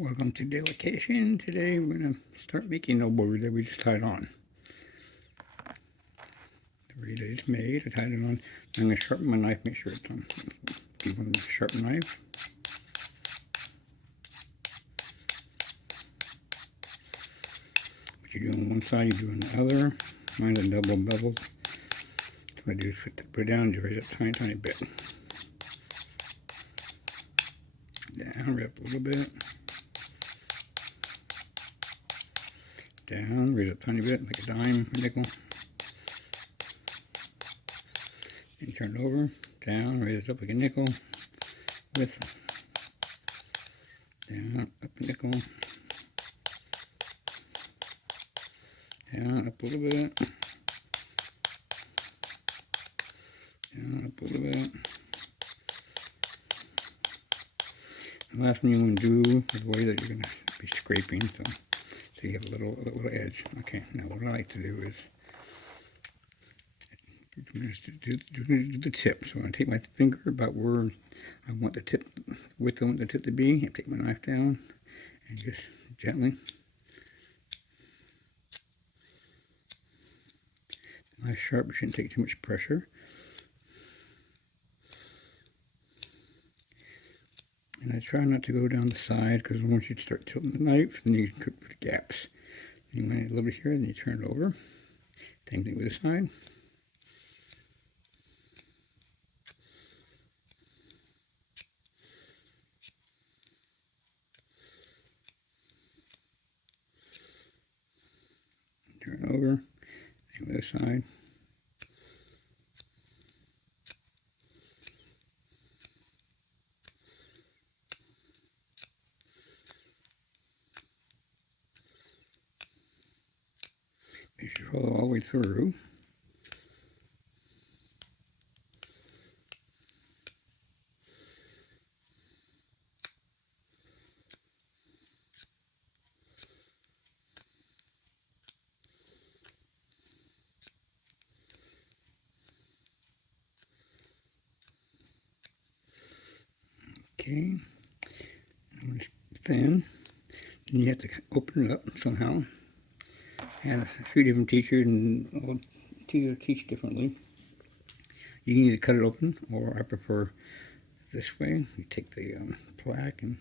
Welcome to Day Location. Today we're going to start making oboe that we just tied on. The reed is made. I tied it on. I'm going to sharpen my knife, make sure it's on. Give one a sharp knife. What you do on one side, you do on the other. Mine's a double bevel. What I do is put it down and just raise it a tiny, tiny bit. Down, raise up a little bit. Down, raise up a tiny bit, like a dime, a nickel. And turn it over, down, raise it up like a nickel. With down, up a nickel. Down, up a little bit. Down, up a little bit. The last one you want to do is the way that you're going to be scraping, so you have a little edge. Okay, now what I like to do is do the tip. So I'm going to take my finger about where I want the tip, width I want the tip to be, and take my knife down and just gently. Nice sharp, shouldn't take too much pressure. And I try not to go down the side, because once you start tilting the knife, then you can put gaps. You want it a little bit here, then you turn it over. Same thing with this side. Turn it over. Same with this side. Make sure you follow all the way through. Okay, and it's thin. And you have to open it up somehow. And a few different teachers, and all teachers teach differently. You can either cut it open, or I prefer this way. You take the plaque and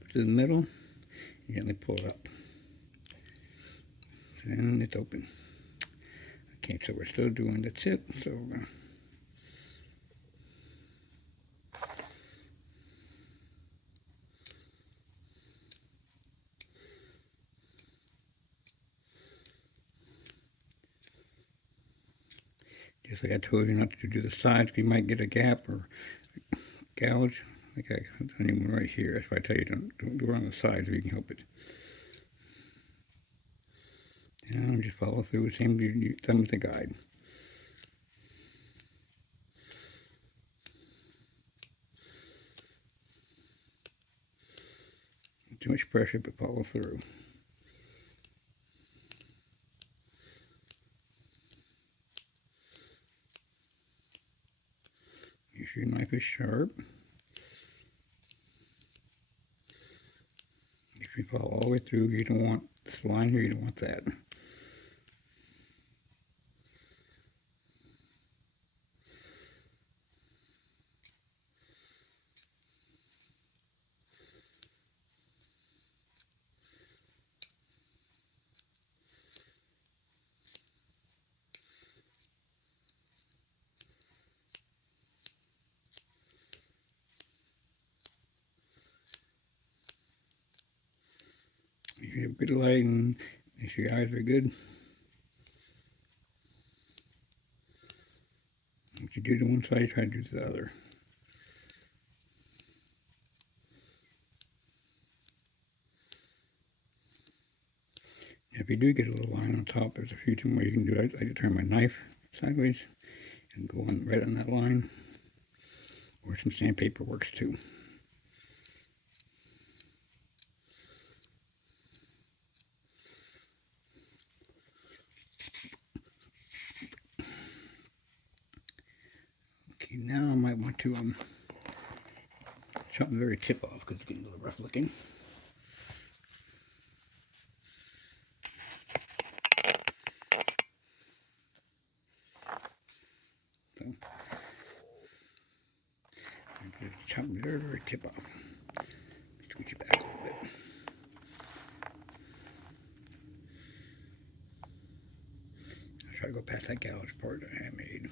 put it in the middle, and gently pull it up. And it's open. Okay, so we're still doing the tip, so we're gonna just like I told you not to do the sides, you might get a gap or gouge. Like I got anyone right here. That's why I tell you don't do it on the sides if you can help it. And just follow through. Same you done with the guide. Too much pressure, but follow through. Make sure your knife is sharp. If you follow all the way through, you don't want this line here, you don't want that. If you have good light and if your eyes are good, what you do to one side, try to do to the other. If you do get a little line on top, there's a few different ways you can do it. I just turn my knife sideways and go on right on that line, or some sandpaper works too. Okay, now I might want to chop the very tip off because it's getting a little rough looking. tip off. Scooch it back a little bit. I'll try to go past that gouge part that I made.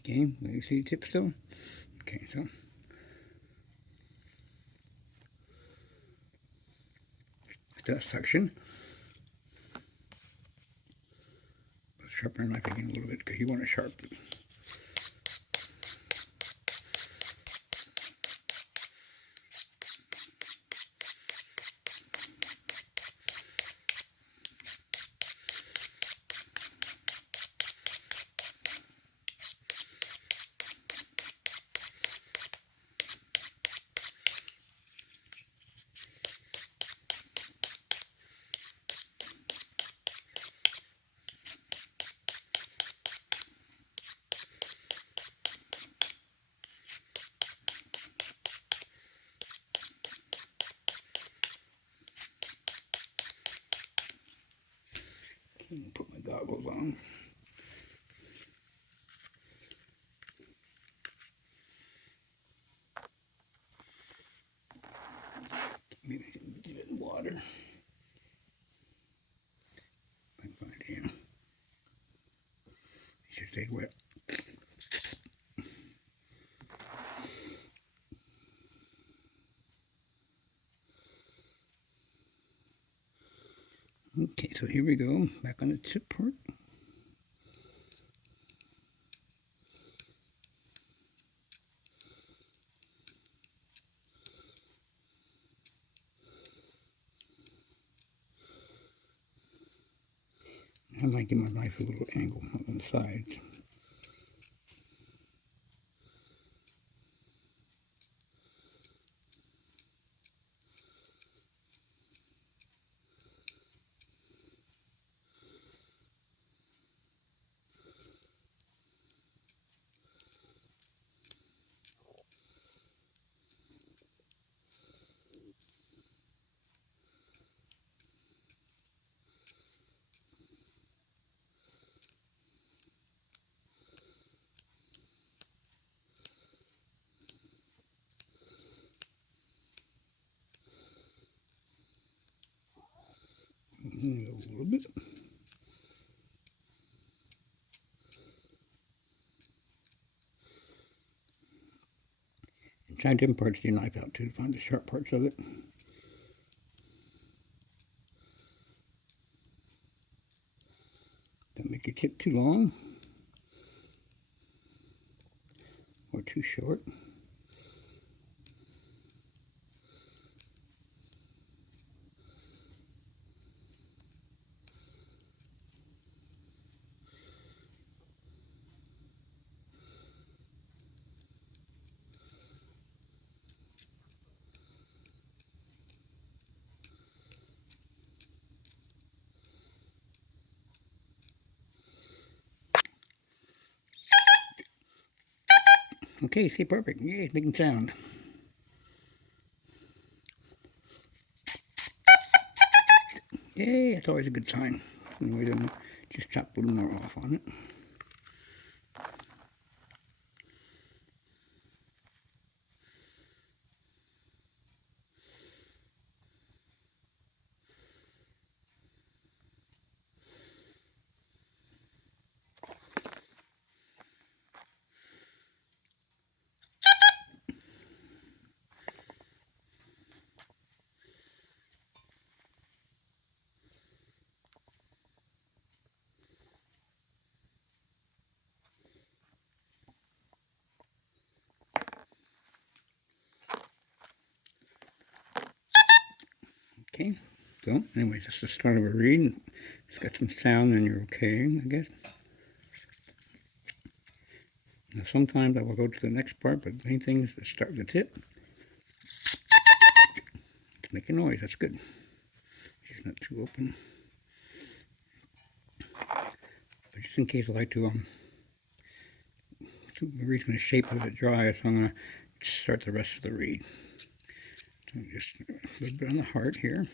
Okay, you see the tip still? Okay, so that section. Sharpen your knife again a little bit because you want it sharp. Put my goggles on. Maybe I can get it in water. I can find it. It should stay wet. Okay, so here we go. Back on the tip part. I might give my knife a little angle on the sides. A little bit. And try different parts of your knife out too to find the sharp parts of it. Don't make your tip too long or too short. Okay, see, perfect. Yay, it's making sound. Yay, that's always a good sign. Anyway, then just chop a little more off on it. Okay, so anyways, that's the start of a read. It's got some sound and you're okay, I guess. Now sometimes I will go to the next part, but the main thing is to start the tip. To make a noise, that's good. It's not too open. But just in case I like to the reed's going to shape as it dries, so I'm going to start the rest of the reed. So just a little bit on the heart here.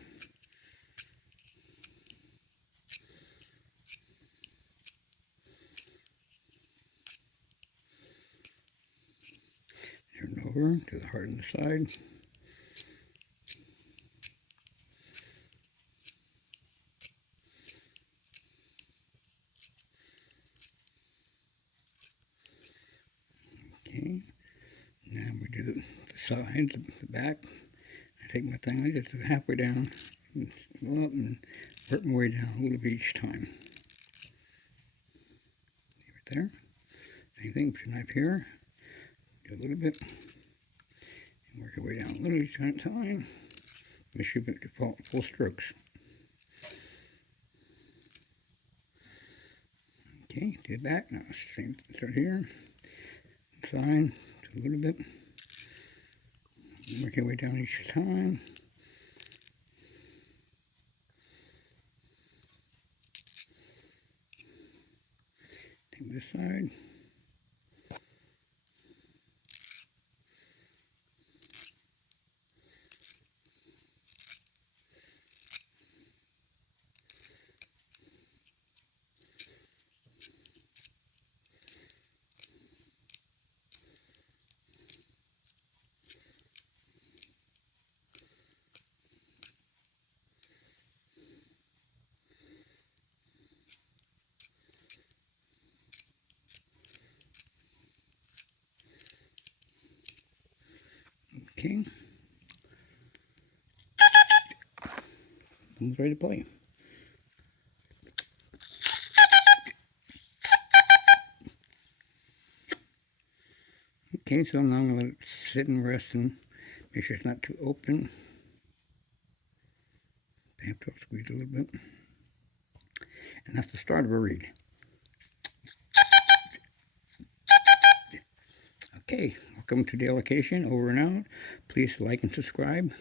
over to the heart on the side. Okay, now we do the sides, the back. I take my thing, I just halfway down, and go up and work my way down a little bit each time. Right there. Same thing, put your knife here, do a little bit, and work your way down a little each time. Make sure you do full strokes. Okay, do the back. Now same, start here, side, do a little bit. Work your way down each time. Take this side. Okay. I'm ready to play. Okay, so now I'm going to let it sit and rest and make sure it's not too open. I have to squeeze a little bit. And that's the start of a reed. Okay, welcome to Dale Location. Over and out. Please like and subscribe.